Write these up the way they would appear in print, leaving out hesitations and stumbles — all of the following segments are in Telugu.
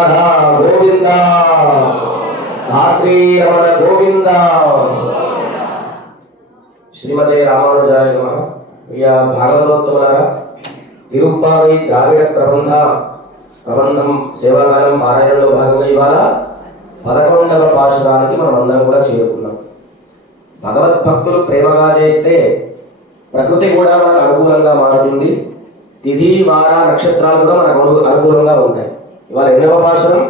గోవింద రమణ గోవింద. శ్రీమతే రామానుజాయ నమః. ప్రియ భాగవతోత్తములారా, తిరుప్పావై ద్రావిడ ప్రబంధం సేవాకాలం పారాయణలో భాగంగా ఇవాళ 11వ పాశురానికి మనం అందరం కూడా చేరుకున్నాం. భగవద్భక్తులు ప్రేమగా చేస్తే ప్రకృతి కూడా మనకు అనుకూలంగా మారుతుంది. తిథి వార నక్షత్రాలు కూడా మనకు అనుకూలంగా ఉంటాయి. ఇవాళ ఎన్నవ పాశురం?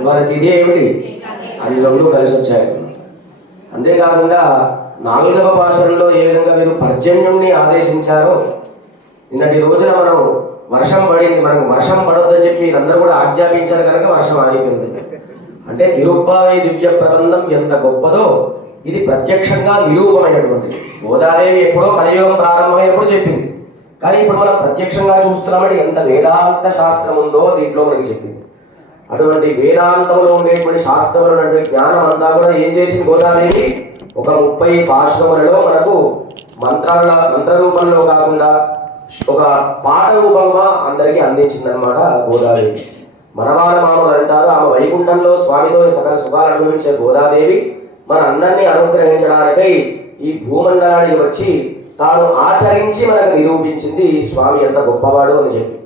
ఇవాళ తిథి ఏమిటి? అది రెండు కలిసి వచ్చాయి. అంతేకాకుండా 4వ పాశురంలో ఏ విధంగా మీరు పర్జన్యుణ్ణి ఆదేశించారో, నిన్నటి రోజున మనం వర్షం పడింది, మనకు వర్షం పడొద్దని చెప్పి అందరూ కూడా ఆజ్ఞాపించారు కనుక వర్షం ఆగిపోయింది. అంటే తిరుప్పావై దివ్య ప్రబంధం ఎంత గొప్పదో ఇది ప్రత్యక్షంగా నిరూపమైనటువంటిది. గోదాదేవి ఎప్పుడో కలియుగం ప్రారంభమైనప్పుడు చెప్పింది, కానీ ఇప్పుడు మనం ప్రత్యక్షంగా చూస్తున్నామంటే ఎంత వేదాంత శాస్త్రం ఉందో దీంట్లో మనకి చెప్పింది. అటువంటి వేదాంతంలో ఉండేటువంటి శాస్త్రంలో ఉన్నటువంటి జ్ఞానం అంతా కూడా ఏం చేసింది గోదాదేవి? ఒక 30 పాశ్రములలో మనకు మంత్ర రూపంలో కాకుండా ఒక పాట రూపంగా అందరికీ అందించిందనమాట గోదాదేవి. మనవాళ్ళ మామూలు అంటారు, ఆమె వైకుంఠంలో స్వామితో సకల సుఖాలు అనుభవించే గోదాదేవి మన అందరినీ అనుగ్రహించడానికై ఈ భూమండలానికి వచ్చి తాను ఆచరించి మనకు నిరూపించింది స్వామి ఎంత గొప్పవాడు అని చెప్పి.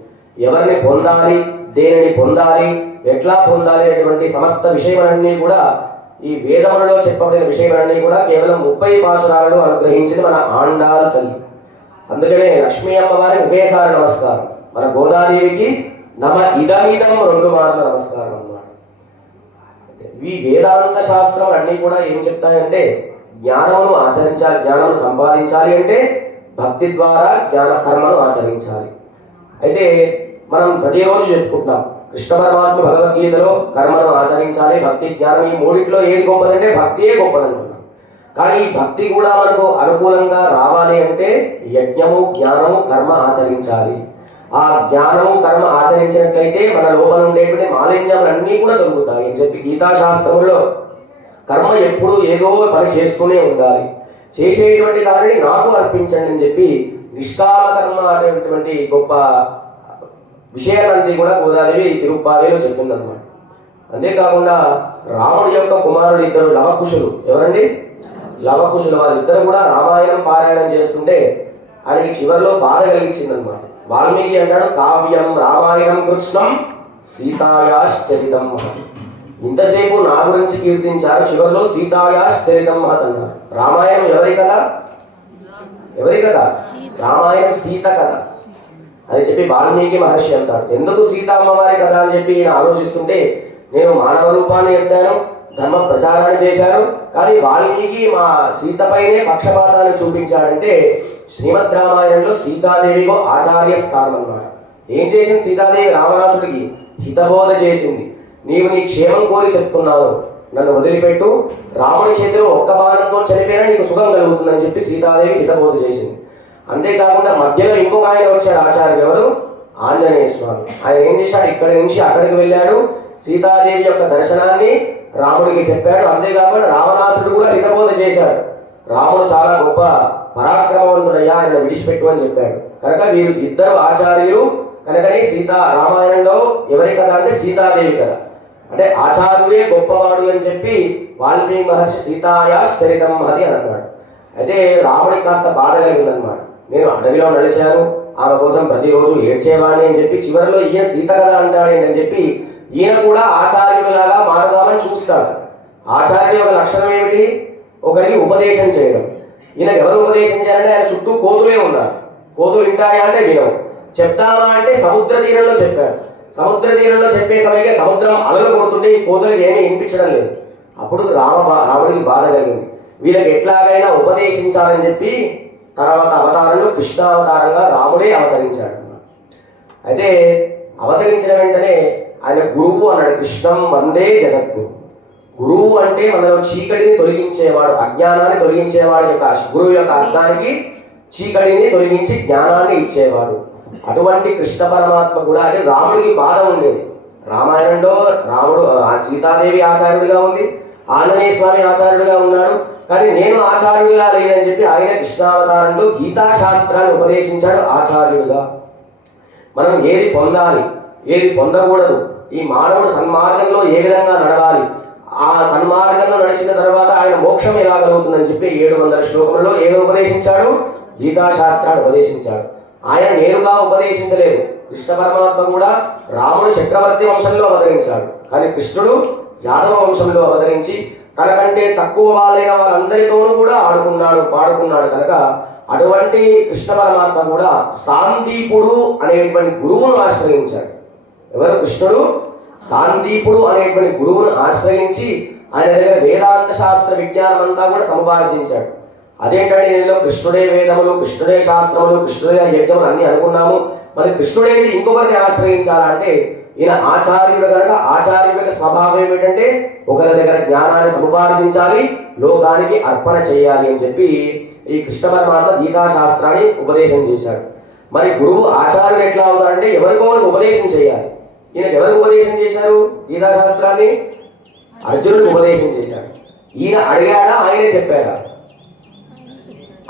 ఎవరిని పొందాలి, దేనిని పొందాలి, ఎట్లా పొందాలి అనేటువంటి సమస్త విషయములన్నీ కూడా ఈ వేదములలో చెప్పబడిన విషయములన్నీ కూడా కేవలం 30 పాశురాలలో అనుగ్రహించింది మన ఆండాల తల్లి. అందుకనే లక్ష్మీ అమ్మవారికి ఒకేసారి నమస్కారం, మన గోదాదేవికి నమ ఇదమిదం 2 మార్లు నమస్కారం అన్నమాట. ఈ వేదాంత శాస్త్రం అన్నీ కూడా ఏం చెప్తాయంటే జ్ఞానమును ఆచరించాలి, జ్ఞానము సంపాదించాలి అంటే భక్తి ద్వారా జ్ఞాన కర్మను ఆచరించాలి. అయితే మనం ప్రతిరోజు చెప్పుకుంటున్నాం, కృష్ణ పరమాత్మ భగవద్గీతలో కర్మను ఆచరించాలి, భక్తి జ్ఞానం, ఈ మూడిట్లో ఏది గొప్పదంటే భక్తియే గొప్పదనుకున్నాం. కానీ ఈ భక్తి కూడా మనకు అనుకూలంగా రావాలి అంటే యజ్ఞము జ్ఞానము కర్మ ఆచరించాలి. ఆ జ్ఞానము కర్మ ఆచరించినట్లయితే మన లోపల ఉండేటువంటి మాలిన్యాలన్నీ కూడా దొరుకుతాయి అని చెప్పి గీతాశాస్త్రంలో కర్మ ఎప్పుడు ఏదో పని చేస్తూనే ఉండాలి, చేసేటువంటి దానిని నాకు అర్పించండి అని చెప్పి నిష్కామ కర్మ అనేటువంటి గొప్ప విషయాలన్నీ కూడా గోదాదేవి తిరుప్పావేలో చెప్పిందనమాట. అంతేకాకుండా రాముడి యొక్క కుమారుడు ఇద్దరు లవకుశులు. ఎవరండి? లవకుశులు. వాళ్ళిద్దరు కూడా రామాయణం పారాయణం చేస్తుంటే ఆయనకి చివరిలో బాధ కలిగించిందనమాట. వాల్మీకి అంటాడు, కావ్యం రామాయణం కృష్ణం సీతాయాశ్చరితం మహత్. ఇంతసేపు నా గురించి కీర్తించారు, చివరిలో సీతాయాశ్చరితం మహత్ అన్నారు. రామాయణం ఎవరి కదా? ఎవరి కదా? రామాయణం సీత కదా అని చెప్పి వాల్మీకి మహర్షి అంటాడు. ఎందుకు సీత అమ్మవారి కదా అని చెప్పి ఈయన ఆలోచిస్తుంటే, నేను మానవ రూపాన్ని ఎత్తాను, ధర్మ ప్రచారాన్ని చేశాను, కానీ వాల్మీకి మా సీతపైనే పక్షపాతాన్ని చూపించాడంటే శ్రీమద్ రామాయణంలో సీతాదేవికి ఆచార్య స్థానం అన్నమాట. ఏం చేసింది సీతాదేవి? రావణాసుడికి హితబోధ చేసింది. నీవు నీ క్షేమం కోరి చెప్తున్నావు, నన్ను వదిలిపెట్టు, రాముడి చేతిలో ఒక్క బాణంతో చనిపోయినా నీకు సుఖం కలుగుతుందని చెప్పి సీతాదేవి హితబోధ చేసింది. అంతేకాకుండా మధ్యలో ఇంకొక ఆయన వచ్చాడు ఆచార్యుడు. ఎవరు? ఆంజనేయ స్వామి. ఆయన ఏం చేశాడు? ఇక్కడి నుంచి అక్కడికి వెళ్ళాడు, సీతాదేవి యొక్క దర్శనాన్ని రాముడికి చెప్పాడు. అంతేకాకుండా రావణాసుడు కూడా హితబోధ చేశాడు. రాముడు చాలా గొప్ప పరాక్రమవంతుడయ్యా, ఆయన విడిచిపెట్టు అని చెప్పాడు. కనుక వీరు ఇద్దరు ఆచార్యులు. కనుకనే రామాయణంలో ఎవరి కథ అంటే సీతాదేవి కథ. అంటే ఆచార్యుడే గొప్పవాడు అని చెప్పి వాల్మీకి మహర్షి సీతాయాశ్చరితం మహతి అని అన్నాడు. అయితే రాముడికి కాస్త బాధ కలిగిందనమాట. నేను అడవిలో నడిచాను, ఆమె కోసం ప్రతిరోజు ఏడ్చేవాడిని అని చెప్పి చివరిలో ఈయన సీత కథ అంటాడు అని చెప్పి ఈయన కూడా ఆచార్యుడిలాగా మారదామని చూస్తాడు. ఆచార్యుడి యొక్క లక్షణం ఏమిటి? ఒకరికి ఉపదేశం చేయడం. ఈయన ఎవరు ఉపదేశం చేయాలంటే ఆయన చుట్టూ కోతులే ఉన్నారు. కోతులు వింటాయా అంటే వినవు. చెప్తామా అంటే సముద్ర తీరంలో చెప్పాడు. సముద్ర తీరంలో చెప్పే సమయంలో సముద్రం అలలు కొడుతుంటే ఈ కోతులకు ఏమీ వినిపించడం లేదు. అప్పుడు రాముడికి బాధ కలిగింది. వీళ్ళకి ఎట్లాగైనా ఉపదేశించాలని చెప్పి తర్వాత అవతారంలో కృష్ణావతారంగా రాముడే అవతరించాడు. అయితే అవతరించిన వెంటనే ఆయన గురువు అన్నాడు. కృష్ణం వందే జగద్గురు. గురువు అంటే మనలో చీకటిని తొలగించేవాడు, అజ్ఞానాన్ని తొలగించేవాడు. గురువు యొక్క అర్థానికి చీకటిని తొలగించి జ్ఞానాన్ని ఇచ్చేవాడు. అటువంటి కృష్ణ పరమాత్మ కూడా అంటే రాముడికి బాధ ఉండేది. రామాయణంలో రాముడు సీతాదేవి ఆచార్యుడిగా ఉంది, ఆంజనేయ స్వామి ఆచార్యుడిగా ఉన్నాడు. కానీ నేను ఆచార్యుడిగా లేదని చెప్పి ఆయన కృష్ణావతారంలో గీతాశాస్త్రాన్ని ఉపదేశించాడు ఆచార్యుడిగా. మనం ఏది పొందాలి, ఏది పొందకూడదు, ఈ మానవుడు సన్మార్గంలో ఏ విధంగా నడవాలి, ఆ సన్మార్గంలో నడిచిన తర్వాత ఆయన మోక్షం ఎలా కలుగుతుందని చెప్పి 700 శ్లోకములలో ఏమి ఉపదేశించాడు? గీతాశాస్త్రాన్ని ఉపదేశించాడు. ఆయన నేరుగా ఉపదేశించలేదు. కృష్ణ పరమాత్మ కూడా రాముడు చక్రవర్తి వంశంలో అవతరించాడు, కానీ కృష్ణుడు యాదవ వంశంలో అవతరించి తనకంటే తక్కువ వాళ్ళైన వాళ్ళందరితోనూ కూడా ఆడుకున్నాడు, పాడుకున్నాడు. కనుక అటువంటి కృష్ణ పరమాత్మ కూడా సాందీపుడు అనేటువంటి గురువును ఆశ్రయించాడు. ఎవరు? కృష్ణుడు సాందీపుడు అనేటువంటి గురువును ఆశ్రయించి ఆయన దగ్గర వేదాంత శాస్త్ర విజ్ఞానం అంతా కూడా సముపార్జించాడు. అదేంటంటే నేను కృష్ణుడే వేదములు, కృష్ణుడే శాస్త్రములు, కృష్ణుడే యజ్ఞములు అన్ని అనుకున్నాము, మరి కృష్ణుడేంటి ఇంకొకరిని ఆశ్రయించాలంటే ఈయన ఆచార్యుడు కనుక ఆచార్యుడి యొక్క స్వభావం ఏమిటంటే ఒకరి దగ్గర జ్ఞానాన్ని సముపార్జించాలి, లోకానికి అర్పణ చేయాలి అని చెప్పి ఈ కృష్ణ పరమాత్మ గీతాశాస్త్రాన్ని ఉపదేశం చేశాడు. మరి గురువు ఆచార్యుడు ఎట్లా అవుతారంటే ఎవరికో ఉపదేశం చేయాలి. ఈయనకు ఎవరికి ఉపదేశం చేశారు? గీతాశాస్త్రాన్ని అర్జునుడికి ఉపదేశం చేశాడు. ఈయన అడిగాడా, ఆయనే చెప్పాడా?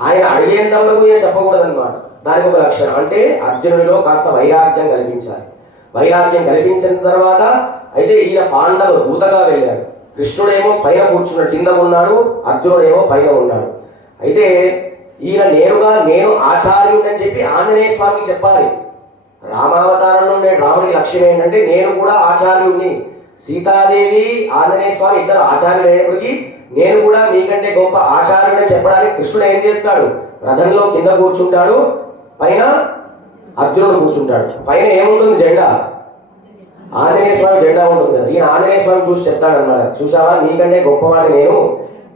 ఆయన అడిగేంత వరకు ఈయన చెప్పకూడదన్నమాట. దానికి ఒక లక్షణం అంటే అర్జునుడిలో కాస్త వైరాగ్యం కల్పించాలి. వైరాగ్యం కల్పించిన తర్వాత అయితే ఈయన పాండవ దూతగా వెళ్ళాడు. కృష్ణుడేమో పైన కూర్చున్నాడు, కింద ఉన్నాడు, అర్జునుడేమో పైన ఉన్నాడు. అయితే ఈయన నేరుగా నేను ఆచార్యుడని చెప్పి ఆంజనేయ స్వామికి చెప్పాలి. రామావతారంలో నేను రాముడికి లక్ష్యం ఏంటంటే నేను కూడా ఆచార్యుడిని, సీతాదేవి ఆంజనేయ స్వామి ఇద్దరు ఆచార్యులు అయినప్పటికీ నేను కూడా మీకంటే గొప్ప ఆచార్యుడని చెప్పడానికి కృష్ణుడు ఏం చేస్తాడు? రథంలో కింద కూర్చుంటాడు, పైన అర్జునుడు కూర్చుంటాడు. పైన ఏముంటుంది? జెండా. ఆంజనేయ స్వామి జెండా ఉంటుంది కదా. ఈయన ఆంజనేయ స్వామి చూసి చెప్తాడన్నమాట, చూసావా నీకంటే గొప్పవాడిని నేను,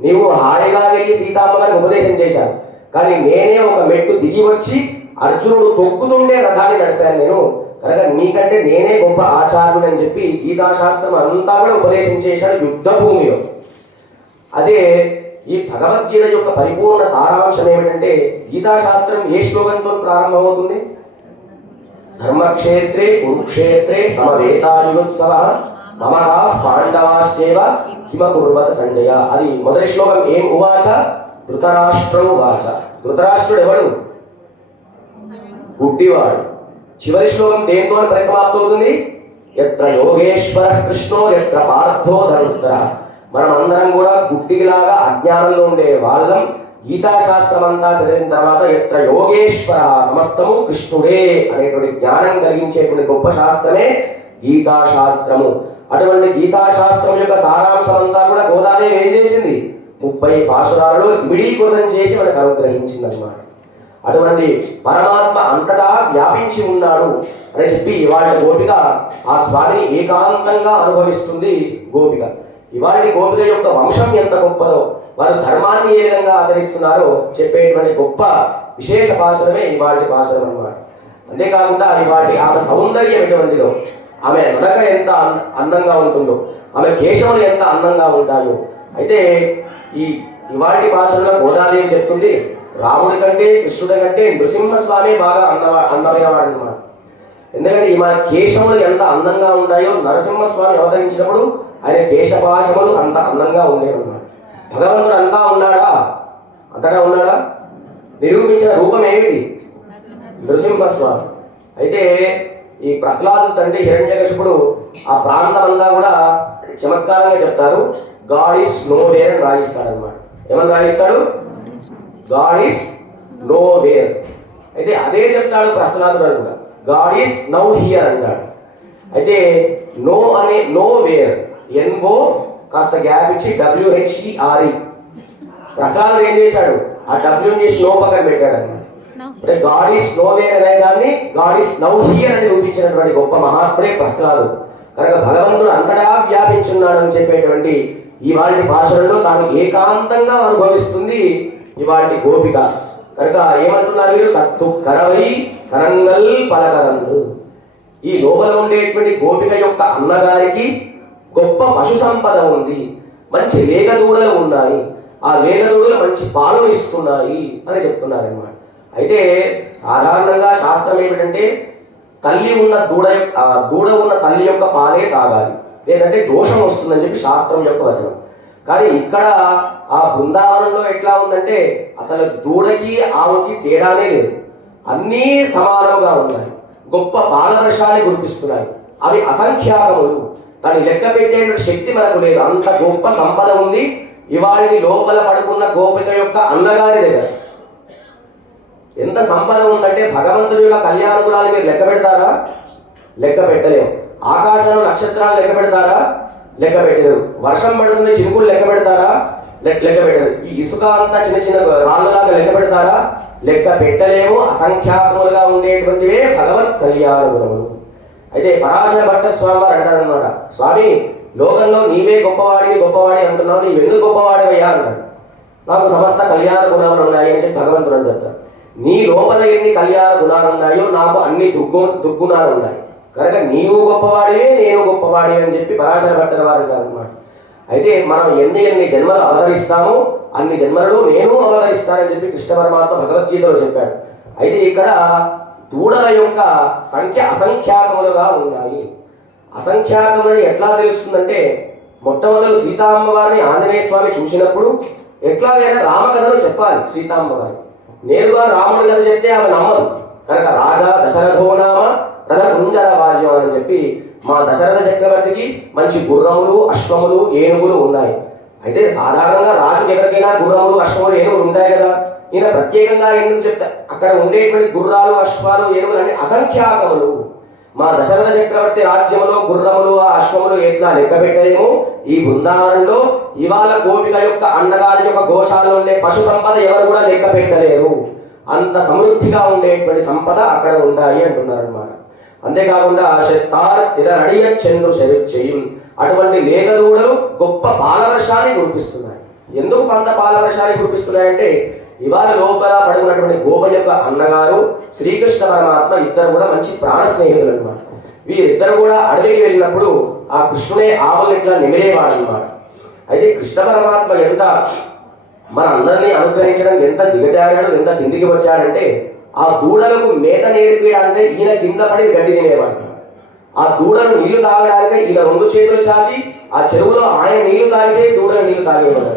నీవు హాయిగా వెళ్ళి సీతమ్మ గారికి ఉపదేశం చేశాను, కానీ నేనే ఒక మెట్టు దిగి వచ్చి అర్జునుడు తొక్కుతుండే రథాన్ని నడిపాను నేను, కనుక నీకంటే నేనే గొప్ప ఆచార్యుడు అని చెప్పి గీతాశాస్త్రం అంతా కూడా ఉపదేశం చేశాడు యుద్ధ భూమిలో. అదే ఈ భగవద్గీత యొక్క పరిపూర్ణ సారాంశం ఏమిటంటే గీతాశాస్త్రం ఏ శ్లోకంతో ప్రారంభమవుతుంది? ధర్మక్షేత్రే కురుక్షేత్రే సమవేతాయుత్సవ మమరా పాండవాశ్చేవ కిమ కుర్వత సంజయ. అది మొదటి శ్లోకం. ఏం ఉవాచ? ధృతరాష్ట్రం ఉవాచ. ధృతరాష్ట్రుడు ఎవడు? గుడ్డివాడు. చివరి శ్లోకం దేంతో పరిసమాప్తమవుతుంది? ఎత్ర యోగేశ్వర కృష్ణో ఎత్ర పార్థో ధనుత్ర. మనం అందరం కూడా గుడ్డిలాగా అజ్ఞానంలో ఉండే వాళ్ళం. గీతాశాస్త్రం అంతా చదివిన తర్వాత ఎత్ర యోగేశ్వర సమస్తము కృష్ణుడే అనేటువంటి జ్ఞానం కలిగించేటువంటి గొప్ప శాస్త్రమే గీతాశాస్త్రము. అటువంటి గీతాశాస్త్రం యొక్క సారాంశం అంతా కూడా గోదాదేవి ఏం చేసింది? 30 పాశురాలలో విడీకృతం చేసి మనకు అనుగ్రహించింది అన్నమాట. అటువంటి పరమాత్మ అంతటా వ్యాపించి ఉన్నాడు అని చెప్పి ఇవాళ గోపిక ఆ స్వామిని ఏకాంతంగా అనుభవిస్తుంది. గోపిక ఇవాళ గోపిక యొక్క వంశం ఎంత గొప్పదో, వారు ధర్మాన్ని ఏ విధంగా ఆచరిస్తున్నారో చెప్పేటువంటి గొప్ప విశేష పాశురమే ఇవాళ పాశురం అన్నమాట. అంతేకాకుండా ఇవాళ ఆమె సౌందర్యం ఎటువంటిదో, ఆమె నడక ఎంత అందంగా ఉంటుందో, ఆమె కేశములు ఎంత అందంగా ఉంటాయో. అయితే ఇవాళ పాశురంలో గోదాదేవి చెప్తుంది రాముడి కంటే కృష్ణుడి కంటే నృసింహస్వామి బాగా అందమైన వాడు అన్నమాట. ఎందుకంటే ఈ మన కేశములు ఎంత అందంగా ఉంటాయో నరసింహస్వామి అవతరించినప్పుడు ఆయన కేశపాశములు అంత అందంగా ఉండేవి అన్నమాట. భగవంతుడు అంతా ఉన్నాడా? అంతటా ఉన్నాడా? నిరూపించిన రూపం ఏమిటి? నృసింహస్వామి. అయితే ఈ ప్రహ్లాదు తండ్రి హిరణ్యకశిపుడు ఆ ప్రాంతం అంతా కూడా చమత్కారంగా చెప్తారు. గాడ్ ఈస్ నో వేర్ అని రాయిస్తాడనమాట. ఏమని రాయిస్తాడు? God is nowhere. అయితే అదే చెప్తాడు ప్రహ్లాదుడు కూడా, గాడ్ ఈస్ నౌ హియర్ అంటాడు. అయితే నో అనే నో వేర్, ఎన్ఓ కాస్త గ్యాప్ ఇచ్చి WHERE. ప్రహ్లాదుడు ఏం చేశాడు? ఆ డబ్ల్యూ చేసి నో పక్కన పెట్టాడు అన్నమాట. అంటే గాడ్ ఈస్ నో వేర్ అనే దాన్ని గాడ్ ఈస్ నౌ హియర్ అని రూపించినటువంటి గొప్ప మహాత్ముడే ప్రహ్లాదుడు. కనుక భగవంతుడు అంతటా వ్యాపించున్నాడు అని చెప్పేటువంటి ఇవాళ భాషలలో తాను ఏకాంతంగా అనుభవిస్తుంది ఇవాళ గోపిక. కనుక ఏమంటున్నారు వీరు? కత్తు కరవై కరంగల్ పలకరందు. ఈ లోపల ఉండేటువంటి గోపిక యొక్క అన్నగారికి గొప్ప పశు సంపద ఉంది, మంచి వేగదూడలు ఉన్నాయి, ఆ వేగదూడలు మంచి పాలు ఇస్తున్నాయి అని చెప్తున్నారన్నమాట. అయితే సాధారణంగా శాస్త్రం ఏమిటంటే తల్లి ఉన్న దూడ ఉన్న తల్లి యొక్క పాలే తాగాలి, లేదంటే దోషం వస్తుందని చెప్పి శాస్త్రం యొక్క వచనం. కానీ ఇక్కడ ఆ బృందావనంలో ఎట్లా ఉందంటే అసలు దూడకి ఆవుకి తేడానే లేదు, అన్నీ సమానంగా ఉన్నాయి, గొప్ప పాల వర్షాలు కురిపిస్తున్నాయి. అవి అసంఖ్యాకములు. దాన్ని లెక్క పెట్టేటువంటి శక్తి మనకు లేదు. అంత గొప్ప సంపద ఉంది ఇవాళని లోపల పడుకున్న గోపిక యొక్క అన్నగారి దగ్గర. ఎంత సంపద ఉందంటే భగవంతుడి యొక్క కళ్యాణ గుణాలు మీరు లెక్క పెడతారా? లెక్క పెట్టలేము. ఆకాశంలో నక్షత్రాలు లెక్క పెడతారా? లెక్క పెట్టలేరు. వర్షం పడుతున్న చినుకులు లెక్క పెడతారా? లెక్క పెట్టలేరు. ఈ ఇసుక అంతా చిన్న చిన్న రాళ్ళలాగా లెక్క పెడతారా? లెక్క పెట్టలేము. అసంఖ్యాకములుగా ఉండేటువంటివే భగవత్ కళ్యాణ గుణములు. అయితే పరాశర భట్ట స్వామి వారు అంటారనమాట, స్వామి లోకంలో నీవే గొప్పవాడి అంటున్నావు, నీవెందుకు గొప్పవాడివయ్యా అన్నాడు. నాకు సమస్త కళ్యాణ గుణాలు ఉన్నాయి అని చెప్పి భగవంతుడు అని చెప్తారు. నీ లోపల ఎన్ని కళ్యాణ గుణాలు ఉన్నాయో నాకు అన్ని దుర్గుణాలు ఉన్నాయి కనుక నీవు గొప్పవాడివే నేను గొప్పవాడి అని చెప్పి పరాశర భట్టర్ వారు అంటారు అనమాట. అయితే మనం ఎన్ని జన్మలు అవతరిస్తామో అన్ని జన్మలు నేను అవతరిస్తానని చెప్పి కృష్ణ పరమాత్మ భగవద్గీతలో చెప్పాడు. అయితే ఇక్కడ దూడల యొక్క సంఖ్య అసంఖ్యాకములుగా ఉన్నాయి. అసంఖ్యాకములని ఎట్లా తెలుస్తుందంటే మొట్టమొదలు సీతామ్మవారిని ఆంజనేయ స్వామి చూసినప్పుడు ఎట్లాగైనా రామకథను చెప్పాలి. సీతామ్మవారి నేరుగా రాముడి కథ చెప్తే ఆమె నమ్మదు కనుక రాజా దశరథో నామ రథ కుంజర వాజ్యం అని చెప్పి మా దశరథ చక్రవర్తికి మంచి గుర్రములు అశ్వములు ఏనుగులు ఉన్నాయి. అయితే సాధారణంగా రాజుకి ఎవరికైనా గుర్రములు అశ్వములు ఏనుగులు ఉంటాయి కదా. ఈయన ప్రత్యేకంగా ఎందుకు చెప్తా అక్కడ ఉండేటువంటి గుర్రాలు అశ్వాలు ఏనుగులు అనే అసంఖ్యాకములు. మా దశరథ చక్రవర్తి రాజ్యములో గుర్రములు అశ్వములు ఎట్లా లెక్క పెట్టలేము, ఈ బృందావనంలో ఇవాళ గోపిక యొక్క అన్నగారి యొక్క గోశాలలో ఉండే పశు సంపద ఎవరు కూడా లెక్క పెట్టలేరు. అంత సమృద్ధిగా ఉండేటువంటి సంపద అక్కడ ఉంటాయి అంటున్నారు అనమాట. అంతేకాకుండా అటువంటి లేగదూడలు గొప్ప పాలవర్షాన్ని కురిపిస్తున్నాయి. ఎందుకు అంత పాలవర్షాన్ని కురిపిస్తున్నాయంటే ఇవాళ లోపల పడుకున్నటువంటి గోప యొక్క అన్నగారు శ్రీకృష్ణ పరమాత్మ ఇద్దరు కూడా మంచి ప్రాణ స్నేహితులు అనమాట. వీరిద్దరు కూడా అడవికి వెళ్ళినప్పుడు ఆ కృష్ణునే ఆవులు ఇట్లా నిమిరేవాడు అనమాట. అయితే కృష్ణ పరమాత్మ ఎంత మన అందరినీ అనుగ్రహించడానికి ఎంత దిగజారాడు, ఎంత కిందికి వచ్చాడంటే ఆ దూడలకు మేత నేర్పించడానికి ఈయన కింద పడి గడ్డి తినేవాడు. ఆ దూడలు నీళ్లు తాగడానికి ఈయన రెండు చేతులు చాచి ఆ చెరువులో ఆయన నీళ్లు తాగితే దూడలు నీళ్లు తాగేవాడు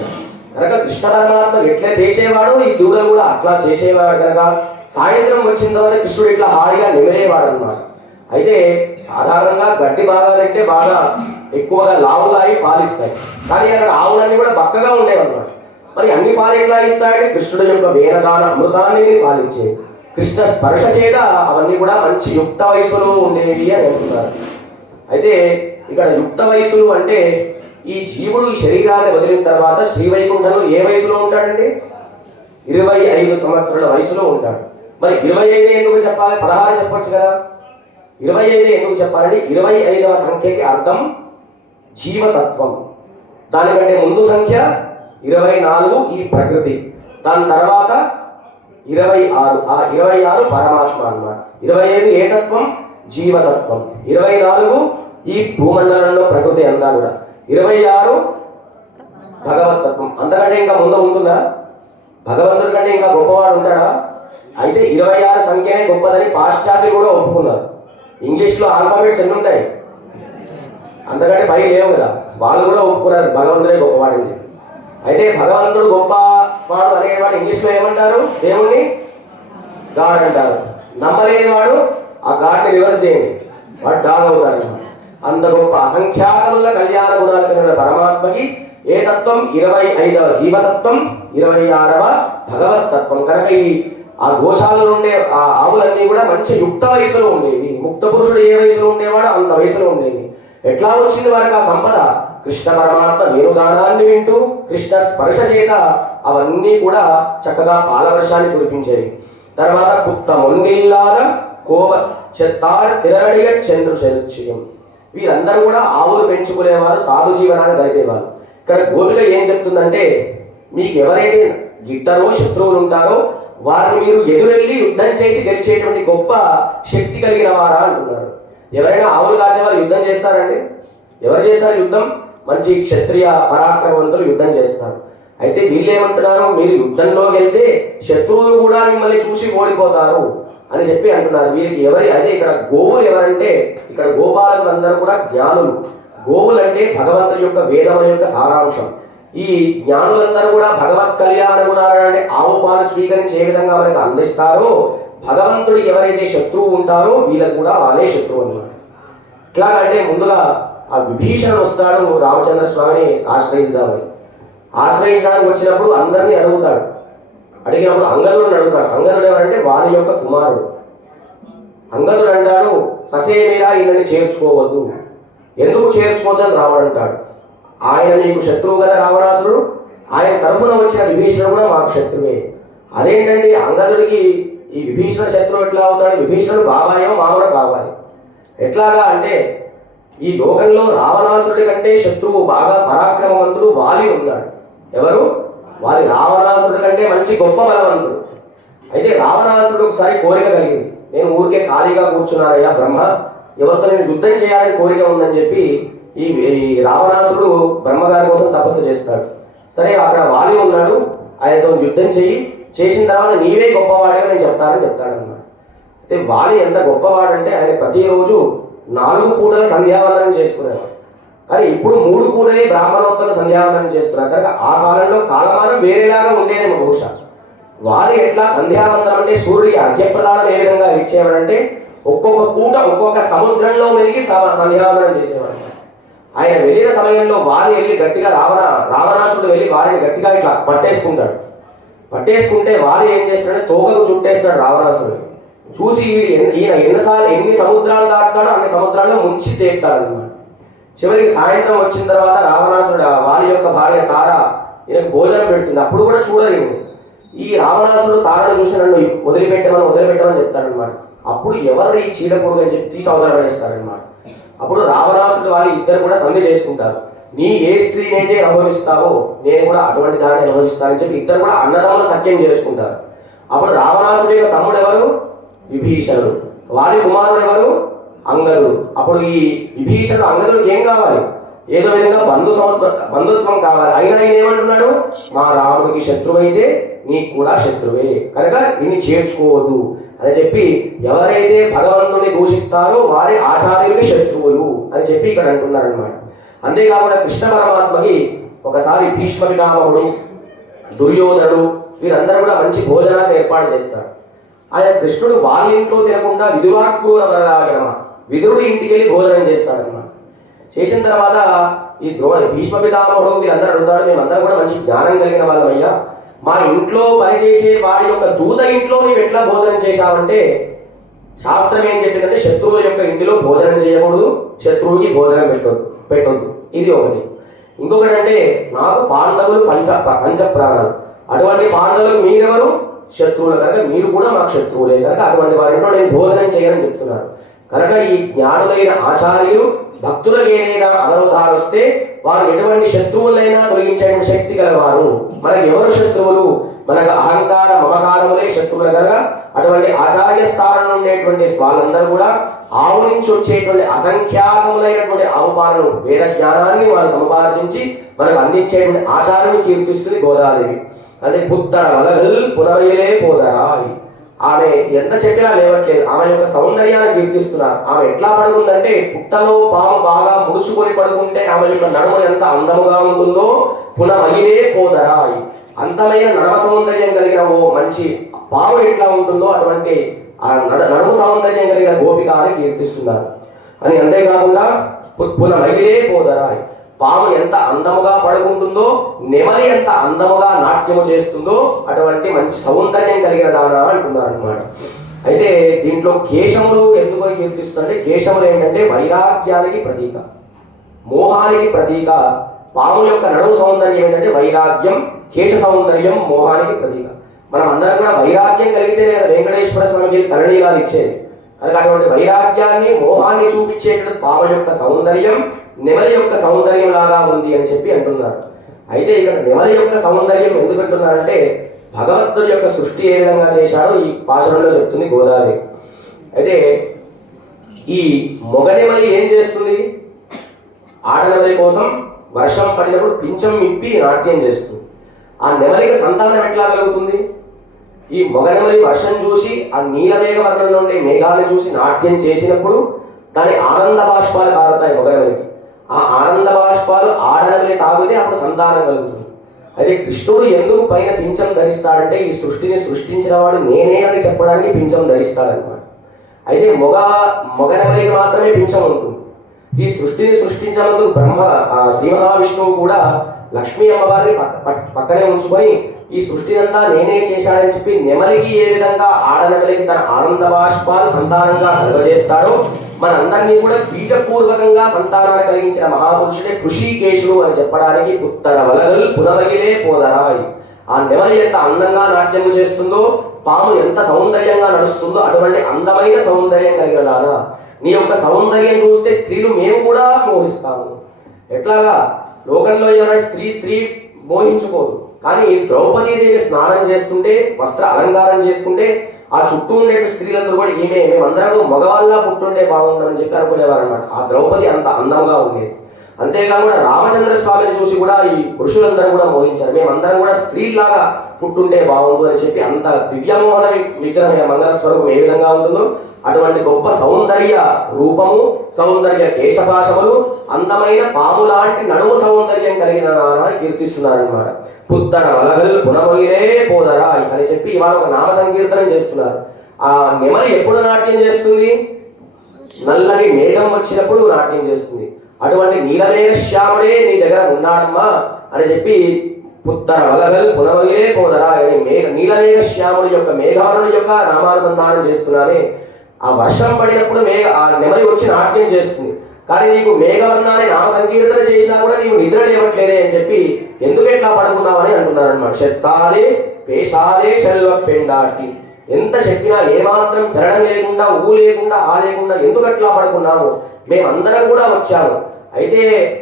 కనుక కృష్ణ పరమాత్మ ఎట్లా చేసేవాడు ఈ దూడలు కూడా అట్లా చేసేవాడు కనుక సాయంత్రం వచ్చిన తర్వాత కృష్ణుడు ఇట్లా హాయిగా నిమిరేవాడు అనమాట. అయితే సాధారణంగా గడ్డి బాగా తింటే బాగా ఎక్కువగా లావుగా అయి పాలిస్తాయి, కానీ అక్కడ ఆవులన్నీ కూడా బక్కగా ఉండేవన్నమాట. మరి అన్ని పాలు ఎట్లా ఇస్తాయంటే కృష్ణుడు యొక్క వేణగాన అమృతాన్ని పాలించేవి. కృష్ణ స్పర్శ చేత అవన్నీ కూడా మంచి యుక్త వయసులో ఉండేవి అని అంటున్నారు. అయితే ఇక్కడ యుక్త వయసులు అంటే ఈ జీవుడు ఈ శరీరాన్ని వదిలిన తర్వాత శ్రీవైకుంఠంలో ఏ వయసులో ఉంటాడండి? 25 సంవత్సరాల వయసులో ఉంటాడు. మరి 25 ఎందుకు చెప్పాలి? 16 చెప్పొచ్చు కదా. 25 ఎందుకు చెప్పాలంటే 25వ సంఖ్యకి అర్థం జీవతత్వం. దానికంటే ముందు సంఖ్య 24 ఈ ప్రకృతి, దాని తర్వాత 26 ఆ 26 పరమాత్మ అన్నమాట. 25 ఏ తత్వం? జీవతత్వం. 24 ఈ భూమండలంలో ప్రకృతి అంతా కూడా. 26 భగవతత్వం. అంతకంటే ఇంకా ముందు ఉంటుందా? భగవంతుడి కంటే ఇంకా గొప్పవాడు ఉంటాడా? అయితే 26 సంఖ్యనే గొప్పదని పాశ్చాత్యులు కూడా ఒప్పుకున్నారు. ఇంగ్లీష్లో ఆల్ఫాబెట్స్ ఎన్ని ఉంటాయి? అంతకంటే పై లేవు కదా. వాళ్ళు కూడా ఒప్పుకున్నారు భగవంతుడే గొప్పవాడింది. అయితే భగవంతుడు గొప్పవాడు అనేవాడు ఇంగ్లీష్లో ఏమంటారు? దేవుణ్ణి గాడ్ అంటారు. నమ్మలేని వాడు ఆ గాడ్ని రివర్స్ చేయండి, వాడు డాగ్ అవుతాడు. అంత గొప్ప అసంఖ్యాకముల కళ్యాణ గుణాలు కలిగిన పరమాత్మకి ఏ తత్వం? 25వ జీవతత్వం, 26వ భగవతత్వం. కనుక ఈ ఆ గోశాలలో ఉండే ఆ ఆవులన్నీ కూడా మంచి యుక్త వయసులో ఉండేవి. ముక్త పురుషుడు ఏ వయసులో ఉండేవాడో అంత వయసులో ఉండేవి. ఎట్లా వచ్చింది వారికి ఆ సంపద? కృష్ణ పరమాత్మ వేణుగానాన్ని వింటూ కృష్ణ స్పర్శ చేత అవన్నీ కూడా చక్కగా పాలవర్షాన్ని కురిపించేవి. తర్వాత కుత్త మొండిల్లాద కోవ చెత్తార తిరగడిగా చంద్రు చరిత్యం. వీరందరూ కూడా ఆవులు పెంచుకునేవారు, సాధు జీవనాన్ని గడిపేవారు. ఇక్కడ గోపిక ఏం చెప్తుందంటే మీకు ఎవరైతే గిట్టరో శత్రువులు ఉంటారో వారిని మీరు ఎదురెళ్ళి యుద్ధం చేసి గెలిచేటువంటి గొప్ప శక్తి కలిగిన వారా అంటున్నారు. ఎవరైనా ఆవులు కాచేవారు యుద్ధం చేస్తారండి? ఎవరు చేస్తారు యుద్ధం? మంచి క్షత్రియ పరాక్రమవంతులు యుద్ధం చేస్తారు. అయితే వీళ్ళు ఏమంటున్నారు? మీరు యుద్ధంలోకి వెళ్తే శత్రువులు కూడా మిమ్మల్ని చూసి ఓడిపోతారు అని చెప్పి అంటున్నారు. వీరికి ఎవరి అదే ఇక్కడ గోవులు ఎవరంటే ఇక్కడ గోపాలకు అందరూ కూడా జ్ఞానులు. గోవులు అంటే భగవంతుడి యొక్క వేదముల యొక్క సారాంశం. ఈ జ్ఞానులందరూ కూడా భగవత్ కళ్యాణ గుణాలు అంటే ఆవు పాలు స్వీకరించి ఏ విధంగా మనకు అందిస్తారో భగవంతుడికి ఎవరైతే శత్రువు ఉంటారో వీళ్ళకు కూడా వాళ్ళే శత్రువు అన్నమాట. ఎట్లా అంటే ముందుగా ఆ విభీషణుడు వస్తాడు రామచంద్ర స్వామిని ఆశ్రయించామని. ఆశ్రయించడానికి వచ్చినప్పుడు అందరినీ అడుగుతాడు. అడిగినప్పుడు అంగదుడిని అడుగుతాడు. అంగదుడు ఎవరంటే వారి యొక్క కుమారుడు. అంగదుడు అంటాడు, ససేమిరా ఈయనని చేర్చుకోవద్దు. ఎందుకు చేర్చుకోవద్దు అని రాముడు అంటాడు. ఆయన నీకు శత్రువు కదా రావణాసురుడు, ఆయన తరఫున వచ్చిన విభీషణుడు కూడా మాకు శత్రువే. అదేంటండి అంగదుడికి ఈ విభీషణ శత్రువు ఎట్లా అవుతాడు? విభీషణుడు బాబాయో మామూలు కావాలి. ఎట్లాగా అంటే ఈ లోకంలో రావణాసురుడి కంటే శత్రువు బాగా పరాక్రమవంతుడు వాలి ఉన్నాడు. ఎవరు? వాలి రావణాసురుడి కంటే మంచి గొప్ప బలవంతుడు. అయితే రావణాసురుడు ఒకసారి కోరిక కలిగింది. నేను ఊరికే ఖాళీగా కూర్చున్నానయ్యా బ్రహ్మ, ఎవరితో నేను యుద్ధం చేయాలని కోరిక ఉందని చెప్పి ఈ రావణాసురుడు బ్రహ్మగారి కోసం తపస్సు చేస్తాడు. సరే అక్కడ వాలి ఉన్నాడు, ఆయనతో యుద్ధం చేసిన తర్వాత నీవే గొప్పవాడే నేను చెప్తానని చెప్తాడన్నమాట. అయితే వాలి ఎంత గొప్పవాడంటే ఆయన ప్రతిరోజు 4 పూటల సంధ్యావందనం చేసుకునేవాడు. కానీ ఇప్పుడు 3 పూటలే బ్రాహ్మణోత్తర సంధ్యావందనం చేస్తున్నారు. కనుక ఆ కాలంలో కాలమానం వేరేలాగా ఉండేదేమో బహుశా. వాలి ఎట్లా సంధ్యావందనం అంటే సూర్యుడికి అర్ఘ్యప్రదానం ఏ విధంగా ఇచ్చేవాడంటే ఒక్కొక్క పూట ఒక్కొక్క సముద్రంలో మెలిగి సంధ్యావందనం చేసేవాడు. ఆయన వెళ్ళిన సమయంలో వాలి వెళ్ళి గట్టిగా రావణాసురుడు వెళ్ళి వారిని గట్టిగా ఇట్లా పట్టేసుకుంటే వాలి ఏం చేస్తాడంటే తోకకు చుట్టేస్తాడు రావణాసురుడు. చూసి ఈయన ఎన్ని సముద్రాలు దాటుతాడో అన్ని సముద్రాల్లో ముంచి తేపుతాడన్నమాట. చివరికి సాయంత్రం వచ్చిన తర్వాత రావణాసురుడు వాలి యొక్క భార్య తార ఈయనకు భోజనం పెడుతుంది. అప్పుడు కూడా చూడలేదు. ఈ రావణాసురుడు తారను చూసి నన్ను వదిలిపెట్టమని చెప్తాడనమాట. అప్పుడు ఎవరు ఈ చీడపురుగు అని చెప్పి తీసి అవతల పడేస్తారనమాట. అప్పుడు రావణాసురుడు వాళ్ళు ఇద్దరు కూడా సంధి చేసుకుంటారు. నీ ఏ స్త్రీనైతే అనుభవిస్తావో నేను కూడా అటువంటి దాన్ని అనుభవిస్తానని చెప్పి ఇద్దరు కూడా అన్నదమ్ములు సఖ్యం చేసుకుంటారు. అప్పుడు రావణాసురుడు యొక్క తమ్ముడు ఎవరు? విభీషణుడు. వారి కుమారుడు ఎవరు? అంగదుడు. అప్పుడు ఈ విభీషణుడు అంగదుడికి ఏం కావాలి? ఏదో విధంగా బంధుత్వం కావాలి. అయినా ఆయన ఏమంటున్నాడు? మా రాముడికి శత్రువు అయితే నీకు కూడా శత్రువే, కనుక ఇన్ని చేర్చుకోవద్దు అని చెప్పి ఎవరైతే భగవంతుని దూషిస్తారో వారి ఆచార్యులకి శత్రువులు అని చెప్పి ఇక్కడ అంటున్నారనమాట. అంతేకాకుండా కృష్ణ పరమాత్మకి ఒకసారి భీష్మ పితామహుడు, దుర్యోధనుడు వీరందరూ కూడా మంచి భోజనాన్ని ఏర్పాటు చేస్తారు. ఆయన కృష్ణుడు వాళ్ళ ఇంట్లో తినకుండా విదురాక్రూర వరదాగమ విదురుడు ఇంటికి వెళ్ళి భోజనం చేస్తాడనమాట. చేసిన తర్వాత ఈ భీష్మ పితామహుడు వీళ్ళందరూ అడుగుతాడు, మేమందరం కూడా మంచి జ్ఞానం కలిగిన వాళ్ళమయ్యా, మా ఇంట్లో పనిచేసే వాడి యొక్క దూత ఇంట్లో నీవు ఎట్లా భోజనం చేశావంటే శాస్త్రం ఏం చెప్పిందంటే శత్రువుల యొక్క ఇంటిలో భోజనం చేయకూడదు, శత్రువుకి భోజనం పెట్టొద్దు. ఇది ఒకటి. ఇంకొకటి అంటే నాకు పాండవులు పంచ ప్రాణాలు, అటువంటి పాండవులు మీరెవరు? శత్రువులు, కనుక మీరు కూడా మాకు శత్రువులే, కనుక అటువంటి వారింట్లో నేను భోజనం చేయనని చెప్తున్నారు. కనుక ఈ జ్ఞానులైన ఆచార్యులు భక్తులకు ఏదైనా అవరోధాలు వస్తే వారు ఎటువంటి శత్రువులైనా తొలగించే శక్తి గలవారు. మనకు ఎవరు శత్రువులు? మనకు అహంకార మమకారములే శత్రువులు. కనుక అటువంటి ఆచార్య స్థానం ఉండేటువంటి వాళ్ళందరూ కూడా ఆవు నుంచి వచ్చేటువంటి అసంఖ్యాకములైనటువంటి ఆవు పాలను వేద జ్ఞానాన్ని వారు సంపాదించి మనకు అందించేటువంటి ఆచారాన్ని కీర్తిస్తుంది గోదాదేవి. అదే పుత్తర వలగల్ పునరయలే పోదరాయి. ఆమె ఎంత చెప్పినా లేవట్లేదు. ఆమె యొక్క సౌందర్యాన్ని కీర్తిస్తున్నారు. ఆమె ఎట్లా పడుకుందంటే పుట్టలో పాము బాగా ముడుచుకొని పడుకుంటే ఆమె యొక్క నడుము ఎంత అందముగా ఉంటుందో పునమయిలే పోదరాయి. అంతమైన నడమ సౌందర్యం కలిగిన ఓ మంచి పాము ఎట్లా ఉంటుందో అటువంటి ఆ నడుము సౌందర్యం కలిగిన గోపిక అని కీర్తిస్తున్నారు అని. అంతేకాకుండా పునమయిలే పోదరాయి. పాము ఎంత అందముగా పడుకుంటుందో, నెమలి ఎంత అందముగా నాట్యము చేస్తుందో అటువంటి మంచి సౌందర్యం కలిగిన దానా అంటున్నారు అనమాట. అయితే దీంట్లో కేశములు ఎందుకు కీర్తిస్తుందంటే కేశములు ఏంటంటే వైరాగ్యానికి ప్రతీక, మోహానికి ప్రతీక. పాముల యొక్క నడుము సౌందర్యం ఏంటంటే వైరాగ్యం, కేశ సౌందర్యం మోహానికి ప్రతీక. మనం అందరం కూడా వైరాగ్యం కలిగితే వెంకటేశ్వర స్వామికి తరణీలాలు ఇచ్చేది. కనుక అటువంటి వైరాగ్యాన్ని మోహాన్ని చూపించేటువంటి పాము యొక్క సౌందర్యం నెమలి యొక్క సౌందర్యం లాగా ఉంది అని చెప్పి అంటున్నారు. అయితే ఇక్కడ నెమలి యొక్క సౌందర్యం ఎందుకు అంటున్నారంటే భగవంతుడి యొక్క సృష్టి ఏ విధంగా చేశాడో ఈ పాశురంలో చెప్తుంది గోదావరి. అయితే ఈ మొగనెమలి ఏం చేస్తుంది? ఆడనెమలి కోసం వర్షం పడినప్పుడు పింఛం ఇప్పి నాట్యం చేస్తుంది. ఆ నెమలికి సంతానం ఎట్లా కలుగుతుంది? ఈ మొగనెమలి వర్షం చూసి ఆ నీలమేఘ వర్ణంలో ఉండే మేఘాన్ని చూసి నాట్యం చేసినప్పుడు దాని ఆనంద బాష్పాలు కారుతాయి మొగనెమలికి. ఆ ఆనంద బాష్పాలు ఆడనెమలి తాగితే అప్పుడు సంతానం కలుగుతుంది. అయితే కృష్ణుడు ఎందుకు పైన పింఛం ధరిస్తాడంటే ఈ సృష్టిని సృష్టించిన వాడు నేనే అని చెప్పడానికి పింఛం ధరిస్తాడనమాట. అయితే మొగనెమలికి మాత్రమే పింఛం ఉంటుంది. ఈ సృష్టిని సృష్టించినందుకు శ్రీ మహావిష్ణువు కూడా లక్ష్మీ అమ్మవారిని పక్కనే ఉంచుకొని ఈ సృష్టినంతా నేనే చేశానని చెప్పి నెమలికి ఏ విధంగా ఆడనెమలికి తన ఆనంద బాష్పాలు సంతానంగా కలుగజేస్తాడో మనందరినీ కూడా బీజపూర్వకంగా సంతానాన్ని కలిగించిన మహాపురుషుడే కృషికేశుడు అని చెప్పడానికి ఉత్తర వలగల్ పునవగిలే పోదరాయి. ఆ నెమలి ఎంత అందంగా నాట్యము చేస్తుందో, పాము ఎంత సౌందర్యంగా నడుస్తుందో అటువంటి అందమైన సౌందర్యం కలిగినదానా, నీ యొక్క సౌందర్యం చూస్తే స్త్రీలు మేము కూడా మోహిస్తాము. ఎట్లాగా లోకంలో ఎవరైనా స్త్రీ మోహించుకోదు, కానీ ద్రౌపదీదేవి స్నానం చేస్తుంటే వస్త్ర అలంకారం చేసుకుంటే ఆ చుట్టూ ఉండే స్త్రీలందరూ కూడా మేమందరం మగవాళ్ళ పుట్టుండే బాగుందని చెప్పి అనుకునేవారు అనమాట. ఆ ద్రౌపది అంత అందంగా ఉండేది. అంతేకాకుండా రామచంద్ర స్వామిని చూసి కూడా ఈ పురుషులందరూ కూడా మోహించారు, మేమందరం కూడా స్త్రీలాగా పుట్టుంటే బాగుండు అని చెప్పి. అంత దివ్యమోహన విగ్రహం మంగళ స్వరూపం ఏ విధంగా ఉంటుందో అటువంటి గొప్ప సౌందర్య రూపము, సౌందర్య కేశభాషములు, అందమైన పాము లాంటి నడుము సౌందర్యం కలిగిన కీర్తిస్తున్నారనమాట. పుత్తర వలగల్ పునమగిలే పోదరా అని చెప్పి ఇవాళ ఒక నామ సంకీర్తనం చేస్తున్నారు. ఆ నెమలి ఎప్పుడు నాట్యం చేస్తుంది? నల్లటి మేఘం వచ్చినప్పుడు నాట్యం చేస్తుంది. అటువంటి నీలమేఘ శ్యాముడే నీ దగ్గర ఉన్నాడమ్మా అని చెప్పి పుత్తర వలగల్ పునమగిలే పోదరా అని నీలమేఘ శ్యాముడి యొక్క మేఘవరుడి యొక్క నామానుసంధానం చేస్తున్నామే. ఆ వర్షం పడినప్పుడు ఆ నెమలి వచ్చి నాట్యం చేస్తుంది, కానీ నీకు మేఘవర్ణాన్ని నామ సంకీర్తన చేసినా కూడా నీవు నిద్ర లేవట్లేదే అని చెప్పి ఎందుకు ఎట్లా పడుకున్నావని అంటున్నారు అనమాట. శక్తాదే పేషాదే శల్వ పెండాటి, ఎంత చెప్పినా ఏమాత్రం చరణం లేకుండా ఊ లేకుండా ఆ లేకుండా ఎందుకు అట్లా పడుకున్నాము? మేమందరం కూడా వచ్చాము. అయితే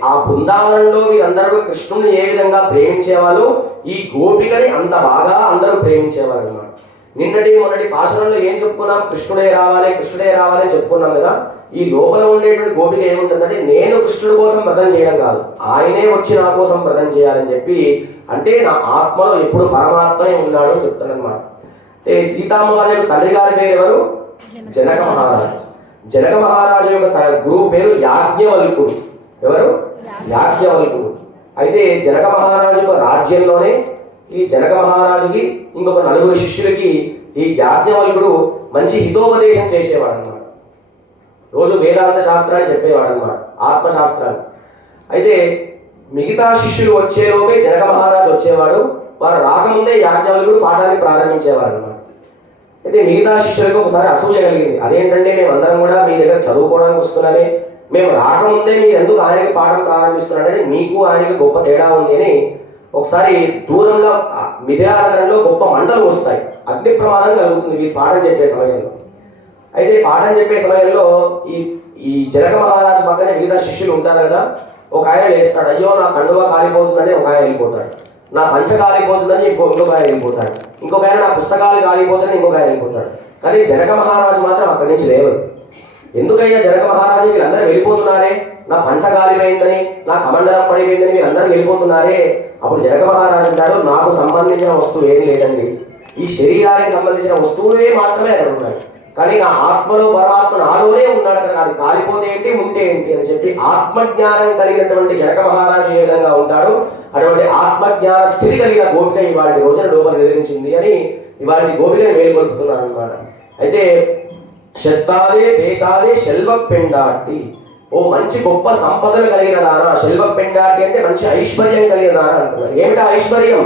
ఆ బృందావనంలో వీరందరూ కృష్ణుని ఏ విధంగా ప్రేమించేవాళ్ళు, ఈ గోపికని అంత బాగా అందరూ ప్రేమించేవారు అన్నమాట. నిన్నటి మొన్నటి పాశనంలో ఏం చెప్పుకున్నాం? కృష్ణుడే రావాలి అని చెప్పుకున్నాం కదా. ఈ లోపల ఉండేటువంటి గోపిక ఏముంటుందంటే నేను కృష్ణుడి కోసం వ్రతం చేయడం కాదు, ఆయనే వచ్చి నా కోసం వ్రతం చేయాలని చెప్పి, అంటే నా ఆత్మలో ఎప్పుడు పరమాత్మే ఉన్నాడు అని చెప్తాడనమాట. అంటే సీతామ్మవారి యొక్క తండ్రి గారి పేరు ఎవరు? జనక మహారాజు. జనక మహారాజు యొక్క గురువు పేరు యాజ్ఞవల్కుడు. ఎవరు? యాజ్ఞవల్కుడు. అయితే జనక మహారాజు యొక్క రాజ్యంలోనే ఈ జనక మహారాజుకి ఇంకొక 4 శిష్యులకి ఈ యాజ్ఞవల్కుడు మంచి హితోపదేశం చేసేవాడు అనమాట. రోజు వేదాంత శాస్త్రాన్ని చెప్పేవాడు అనమాట, ఆత్మశాస్త్రాలు. అయితే మిగతా శిష్యులు వచ్చేలోపే జనక మహారాజు వచ్చేవాడు. వారు రాకముందే యాజ్ఞవల్కుడు పాఠాన్ని ప్రారంభించేవాడు అనమాట. అయితే మిగతా శిష్యులకు ఒకసారి అసూయ కలిగింది. అదేంటంటే మేమందరం కూడా మీ దగ్గర చదువుకోవడానికి వస్తున్నామే, మేము రాకముందే మీరు ఎందుకు ఆయనకి పాఠం ప్రారంభిస్తున్నారని, మీకు ఆయనకి గొప్ప తేడా ఉంది అని ఒకసారి దూరంలో మిథిలానగరంలో గొప్ప మంటలు వస్తాయి, అగ్ని ప్రమాదం కలుగుతుంది మీరు పాఠం చెప్పే సమయంలో. అయితే పాఠం చెప్పే సమయంలో ఈ జనక మహారాజు పక్కనే మిగతా శిష్యులు ఉంటారు కదా. ఒక ఆయన లేస్తాడు, అయ్యో నా కండువా కాలిపోతుందని ఒక ఆయన వెళ్ళిపోతాడు, నా పంచ కాలిపోతుందని ఇంకొక ఆయన వెళ్ళిపోతాడు, ఇంకొక ఆయన నా పుస్తకాలు కాలిపోతుందని ఇంకొక ఆయన వెళ్ళిపోతాడు. కానీ జనక మహారాజు మాత్రం అక్కడి నుంచి లేవదు. ఎందుకయ్యా జనక మహారాజు వీళ్ళందరూ వెళ్ళిపోతున్నారే, నా పంచ కాలిపోయిందని, నా కమండలం పడిపోయిందని వీళ్ళందరూ వెళ్ళిపోతున్నారే. అప్పుడు జనక మహారాజు అంటాడు, నాకు సంబంధించిన వస్తువు ఏది లేదండి, ఈ శరీరానికి సంబంధించిన వస్తువులే మాత్రమే అక్కడ ఉన్నాయి, కానీ నా ఆత్మలో పరమాత్మ నాలోనే ఉన్నాడు కదా, అది కాలిపోతే ఏంటి ఉంటే ఏంటి అని చెప్పి ఆత్మజ్ఞానం కలిగినటువంటి జనక మహారాజు ఏ విధంగా ఉంటాడు, అటువంటి ఆత్మజ్ఞాన స్థితి కలిగిన గోపిక ఇవాటి రోజున లోపల నిద్రించింది అని ఇవాటి గోపికని మేలుకొల్పుతున్నారు అనమాట. అయితే శక్తాదే పేషాదే శల్వ పెండాటి, ఓ మంచి గొప్ప సంపదలు కలిగిన దానా. శల్వ పెండాటి అంటే మంచి ఐశ్వర్యం కలిగిన దానా అంటున్నారు. ఏమిటా ఐశ్వర్యం?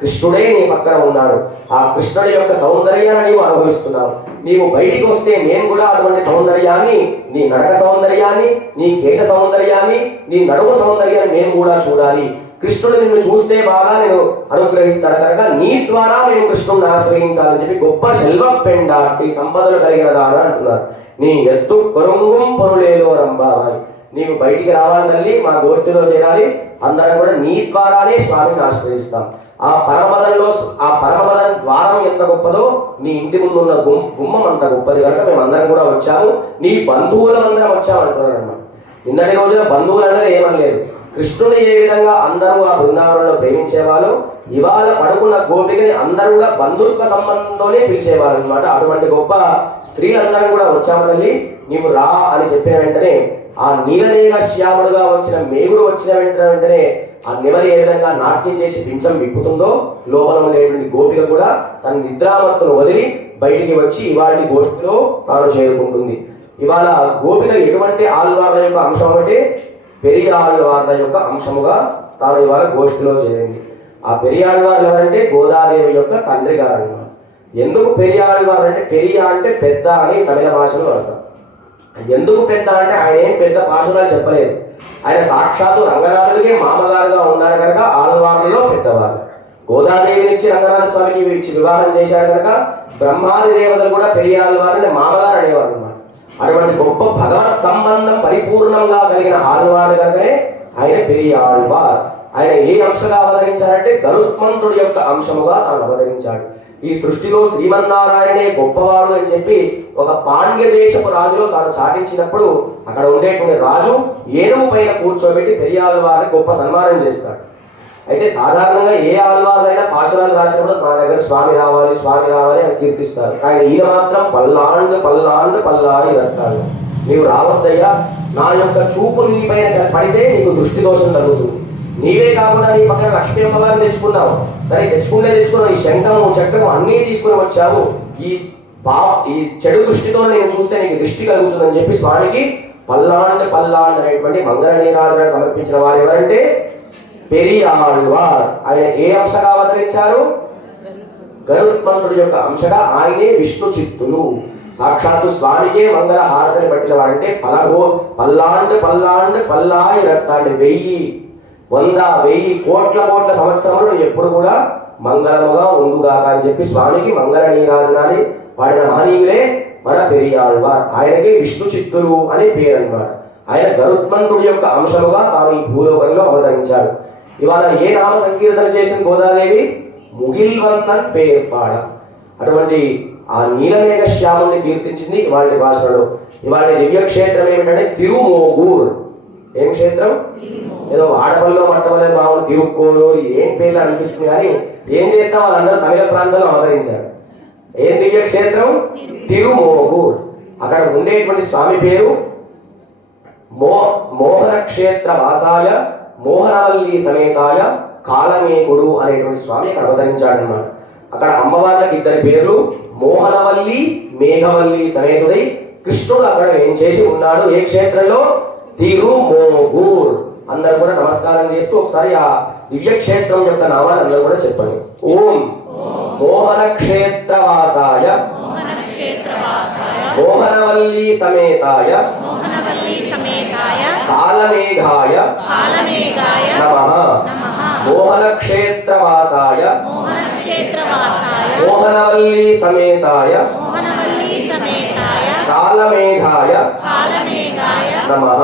కృష్ణుడే నీ పక్కన ఉన్నాడు, ఆ కృష్ణుడి యొక్క సౌందర్యాన్ని నీవు అనుభవిస్తున్నావు. నీవు బయటికి వస్తే నేను కూడా అటువంటి సౌందర్యాన్ని, నీ నడక సౌందర్యాన్ని, నీ కేశ సౌందర్యాన్ని, నీ నడుము సౌందర్యాన్ని నేను కూడా చూడాలి. కృష్ణుడు నిన్ను చూస్తే బాగా నేను అనుగ్రహిస్తాడు కనుక నీ ద్వారా మేము కృష్ణుడిని ఆశ్రయించాలని చెప్పి గొప్ప శల్వ పెండాటి సంపదలు కలిగిన దానా అంటున్నారు. నీ ఎత్తు కొరుంగుం పొరులేలో రంబావాయి, నీవు బయటికి రావాలి తల్లి, మా గోష్ఠిలో చేరాలి, అందరం కూడా నీ ద్వారానే స్వామిని ఆశ్రయిస్తాం. ఆ పరమపదం ద్వారం ఎంత గొప్పదో నీ ఇంటి ముందు ఉన్న గుమ్మం అంత గొప్పది కనుక మేమందరం కూడా వచ్చాము, నీ బంధువులం అందరం వచ్చాము అంటున్నారు అన్నమాట. నిన్నటి రోజున బంధువులు అనేది ఏమనలేదు. కృష్ణుని ఏ విధంగా అందరూ ఆ బృందావనంలో ప్రేమించేవాళ్ళు, ఇవాళ పడుకున్న గోపికని అందరూ కూడా బంధుత్వ సంబంధంతోనే పిలిచేవాళ్ళు అనమాట. అటువంటి గొప్ప స్త్రీలందరం కూడా వచ్చాము తల్లి, నీవు రా అని చెప్పిన వెంటనే ఆ నీలమేఘ శ్యాముడుగా వచ్చిన మేఘుడు వచ్చిన వెంటనే ఆ నెమలి ఏ విధంగా నాట్యం చేసి పింఛం విప్పుతుందో లోపల ఉండేటువంటి గోపిక కూడా తన నిద్రామత్తును వదిలి బయటికి వచ్చి ఇవాటి గోష్ఠిలో తాను చేరుకుంటుంది. ఇవాళ గోపికలు ఎటువంటి ఆళ్వార్ల యొక్క అంశం అంటే పెరియాళ్వార్ల యొక్క అంశముగా తాను ఇవాళ గోష్ఠిలో చేరింది. ఆ పెరియాళ్వార్లు ఎవరంటే గోదాదేవి యొక్క తండ్రి గారు అన్నమాట. ఎందుకు పెరియాళ్వారు అంటే పెరియా అంటే పెద్ద అని తమిళ భాషలో అర్థం. ఎందుకు పెద్ద అంటే ఆయన ఏం పెద్ద భాషగా చెప్పలేదు. ఆయన సాక్షాత్తు రంగనాథుడికి మామగారుగా ఉన్నారు కనుక ఆళ్వార్లలో పెద్దవారు. గోదాదేవి నుంచి రంగనాథ స్వామికి ఇచ్చి వివాహం చేశారు కనుక బ్రహ్మాది దేవతలు కూడా పెరియాళ్వారిని మామగారు అనేవారు అన్నమాట. అటువంటి గొప్ప భగవత్ సంబంధం పరిపూర్ణంగా కలిగిన ఆళ్వారు కనుకనే ఆయన పెరియాళ్వార్. ఆయన ఏ అంశంగా అవతరించారంటే గరుత్మంతుడి యొక్క అంశముగా తాను అవతరించాడు. ఈ సృష్టిలో శ్రీమన్నారాయణే గొప్పవాడు అని చెప్పి ఒక పాండ్య దేశపు రాజులో తాను చాటించినప్పుడు అక్కడ ఉండేటువంటి రాజు ఏనుగు పైన కూర్చోబెట్టి పెరియాళ్వారిని గొప్ప సన్మానం చేస్తాడు. అయితే సాధారణంగా ఏ ఆళ్వారైనా పాశురాలు రాసినప్పుడు నా దగ్గర స్వామి రావాలి అని కీర్తిస్తారు. కానీ ఈయన మాత్రం పల్లాండు రత్తాడు, నీవు రావద్దయ్యా, నా యొక్క చూపు నీ పైన పడితే నీకు దృష్టి దోషం కలుగుతుంది. నీవే కాకుండా నీ పక్కన లక్ష్మీ అమ్మగారిని తెచ్చుకున్నావు, సరే తెచ్చుకున్నావు, ఈ శంఖము చక్రము అన్నీ తీసుకుని వచ్చావు, ఈ చెడు దృష్టితో నేను చూస్తే నీకు దృష్టి కలుగుతుందని చెప్పి స్వామికి పల్లాండు అనేటువంటి మంగళ నీరాజన సమర్పించిన వారు ఎవరంటే పెరియాళ్వార్. ఆయన ఏ అంశగా అవతరించారు? గరుత్మంతుడి యొక్క అంశగా ఆయనే విష్ణు చిత్తులు. సాక్షాత్తు స్వామికే మంగళ హారతిని పట్టిన వారంటే పల్లాయి రత్తాండి 1000 కోట్ల సంవత్సరములు ఎప్పుడు కూడా మంగళముగా ఉండుగాక అని చెప్పి స్వామికి మంగళ నీరాజనాన్ని పాడిన మహనీయులే మన పెరియాళ్వార్. ఆయనకి విష్ణు చిత్తులు అని పేరు అన్నమాట. ఆయన గరుత్మంతుడి యొక్క అంశముగా తాను ఈ భూలోకంలో అవతరించాడు. ఇవాళ ఏ నామ సంకీర్తన చేసిన గోదాదేవి? ముగిల్వంతన్ పేర్పాడ. అటువంటి ఆ నీలమేఘ శ్యాముల్ని కీర్తించింది ఇవాళ భాషలో. ఇవాళ దివ్య క్షేత్రం ఏమిటంటే తిరుమోగూర్. ఏం క్షేత్రం? ఏదో ఆడపల్లిలో మట్టవలే మామూలు తిరుక్కోలు ఏం పేర్లు అనిపిస్తుంది, కానీ ఏం చేస్తాం వాళ్ళందరూ తమిళ ప్రాంతంలో అవతరించారు. ఏం దివ్య క్షేత్రం? తిరుమోగూర్. అక్కడ ఉండేటువంటి స్వామి పేరు మోహన క్షేత్ర వాసాయ మోహనవల్లి సమేతాయ కాలమేకుడు అనేటువంటి స్వామి అక్కడ అవతరించాడనమాట. అక్కడ అమ్మవార్లకు 2 పేర్లు, మోహనవల్లి మేఘవల్లి సమేతుడై కృష్ణుడు అక్కడ ఏం చేసి ఉన్నాడు? ఏ క్షేత్రంలో? తిరుమోగూర్. అందరూ కూడా నమస్కారం చేస్తూ ఒకసారి ఆ దివ్య క్షేత్రం యొక్క నామాన్ని అందరూ కూడా చెప్పండి. ఓం మోహన క్షేత్రవాసాయ మోహనవల్లి సమేతాయ కాలమేఘాయ నమః. మోహన క్షేత్రవాసాయ మోహనవల్లి సమేతాయ కాలమేఘాయ నమః.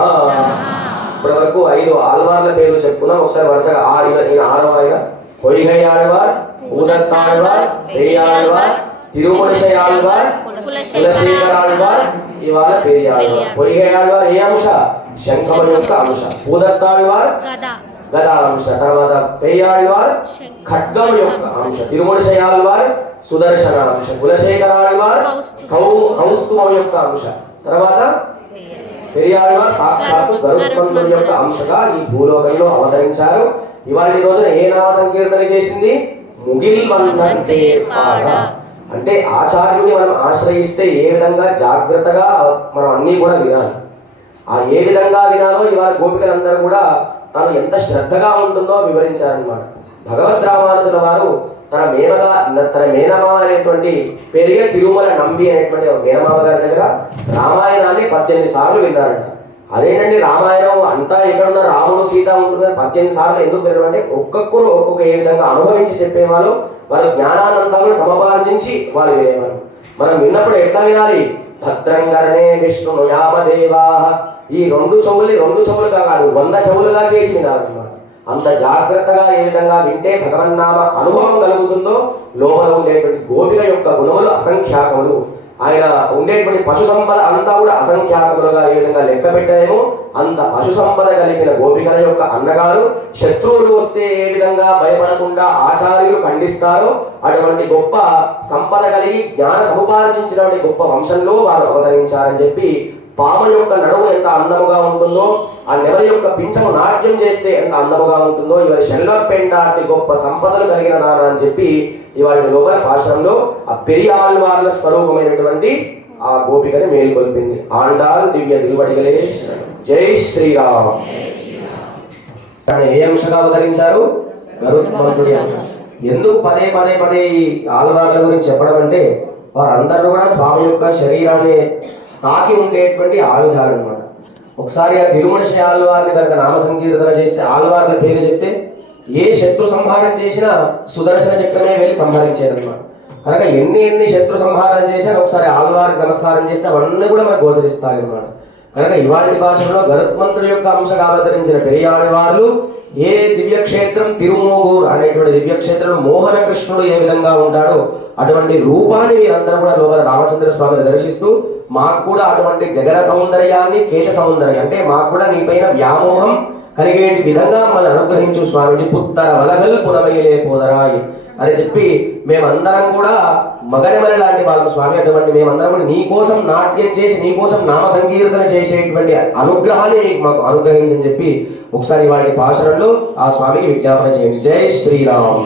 ఇప్పటి వరకు 5 ఆళ్వార్ల పేర్లు చెప్పుకున్నాం. ఒకసారి వరుసగా ఈయన 6వ ఆయన పొయ్గైయాళ్వార్, ఊదత్తాళ్వార్, పెరియాళ్వార్, తిరుమణిషయాళ్వార్, కులశేఖరాళ్వార్, ఇవాళ పెరియాళ్వార్. పొయ్గైయాళ్వార్ ఏ అంశ? శంఖము యొక్క అంశ. ఊదత్తాళ్వార్ గదా అంశ. తర్వాత పెరియాళ్వార్ ఖడ్గం యొక్క అంశ. తిరుమణిషయాళ్వార్ సుదర్శన అంశ. కులశేఖరాళ్వార్ కౌస్తుమం యొక్క అంశ. తర్వాత పెరియాళ్వార్ సాక్షాత్తు గరుత్మంతుడి యొక్క అంశగా ఈ భూలోకంలో అవతరించారు. ఇవాళ ఈ రోజున ఏ నామ సంకీర్తన చేసింది? ముగిల్వంతన్ పేర్పాడ. అంటే ఆచార్యుని మనం ఆశ్రయిస్తే ఏ విధంగా జాగ్రత్తగా మనం అన్నీ కూడా వినాలి. ఆ ఏ విధంగా వినాలో ఇవాళ గోపికలందరూ కూడా తాను ఎంత శ్రద్ధగా ఉంటుందో వివరించారనమాట. భగవద్ రామానుజుల వారు తన మేనమామ అనేటువంటి పెరిగ తిరుమల నంబి అనేటువంటి మేనమామ గారి దగ్గర రామాయణాన్ని 18 సార్లు విన్నారట. అదేంటండి రామాయణం అంతా ఎక్కడున్న రాముడు సీత ఉంటుంది 18 సార్లు ఎందుకు వినడం? ఒక్కొక్కరు ఒక్కొక్క ఏ విధంగా అనుభవించి చెప్పేవాళ్ళు, వాళ్ళ జ్ఞానానంతా కూడా సమపార్జించి వాళ్ళు వినేవాళ్ళు. మనం విన్నప్పుడు ఎట్లా వినాలి? భద్రంగరణే విష్ణు యామదేవా. ఈ 2 చెవులుగా కాదు 100 చెవులుగా చేసి వినాలన్నమాట. అంత జాగ్రత్తగా ఏ విధంగా వింటే భగవన్నామ అనుభవం కలుగుతుందో. లోపల ఉండేటువంటి గోపిక యొక్క గుణములు అసంఖ్యాకములు. ఆయన ఉండేటువంటి పశు సంపద అంతా కూడా అసంఖ్యాకములుగా ఏ విధంగా లెక్క పెట్టలేమో అంత పశు సంపద కలిగిన గోపికల యొక్క అన్నగారు శత్రువులు వస్తే ఏ విధంగా భయపడకుండా ఆచార్యులు ఖండిస్తారో అటువంటి గొప్ప సంపద కలిగి జ్ఞాన సముపార్జించినటువంటి గొప్ప వంశంలో వారు అవతరించారని చెప్పి, పాము యొక్క నడుము ఎంత అందముగా ఉంటుందో, ఆ నెల యొక్క పింఛము నాట్యం చేస్తే ఎంత అందముగా ఉంటుందో, ఇవాళ శెల్వపెండాటి గొప్ప సంపదలు కలిగిన నాన్న అని చెప్పి ఇవాళ లోపల భాషణంలో ఆ పెరియాళ్వార్ల స్వరూపమైనటువంటి ఆ గోపికని మేల్కొల్పింది. ఆండాల్ దివ్య తిరువడిగలే జై శ్రీరామ్. ఏ అంశగా అవతరించారు? గరుత్మంతుడి అంశం. ఎందుకు పదే పదే పదే ఈ ఆలవార్ల గురించి చెప్పడం అంటే వారందరూ కూడా స్వామి యొక్క శరీరాన్ని తాకి ఉండేటువంటి ఆయుధాలు అనమాట. ఒకసారి ఆ తిరుమణి ఆళ్వారిని కనుక నామ సంకీర్తన చేస్తే ఆళ్వార్ల పేరు చెప్తే ఏ శత్రు సంహారం చేసినా సుదర్శన చక్రమే వెళ్ళి సంహరించేదన్నమాట. కనుక ఎన్ని శత్రు సంహారం చేసినా ఒకసారి ఆళ్వారికి నమస్కారం చేస్తే అవన్నీ కూడా మనకు గోచరిస్తాయన్నమాట. కనుక ఇవాళ భాషలో గరుత్మంతుడి యొక్క అంశగా అవతరించిన పెరియాడి వాళ్ళు ఏ దివ్యక్షేత్రం తిరుమూగూరు అనేటువంటి దివ్యక్షేత్రంలో మోహన కృష్ణుడు ఏ విధంగా ఉంటాడో అటువంటి రూపాన్ని మీరందరూ కూడా లోపల రామచంద్ర స్వామిని దర్శిస్తూ మాకు కూడా అటువంటి జగన సౌందర్యాన్ని కేశ సౌందర్యం అంటే మాకు కూడా నీపైన వ్యామోహం కలిగేటి విధంగా మనల్ని అనుగ్రహించు స్వామిని పుత్తర వలగల్ పునమయ్యలే పోదరాయి అని చెప్పి మేమందరం కూడా మగనమని లాంటి వాళ్ళ స్వామి. అటువంటి మేమందరం కూడా నీ కోసం నాట్యం చేసి నీ కోసం నామ సంకీర్తన చేసేటువంటి అనుగ్రహాన్ని నీకు మాకు అనుగ్రహించని చెప్పి ఒకసారి వాటి భాషణలో ఆ స్వామికి విజ్ఞాపన చేయండి. జై శ్రీరామ్.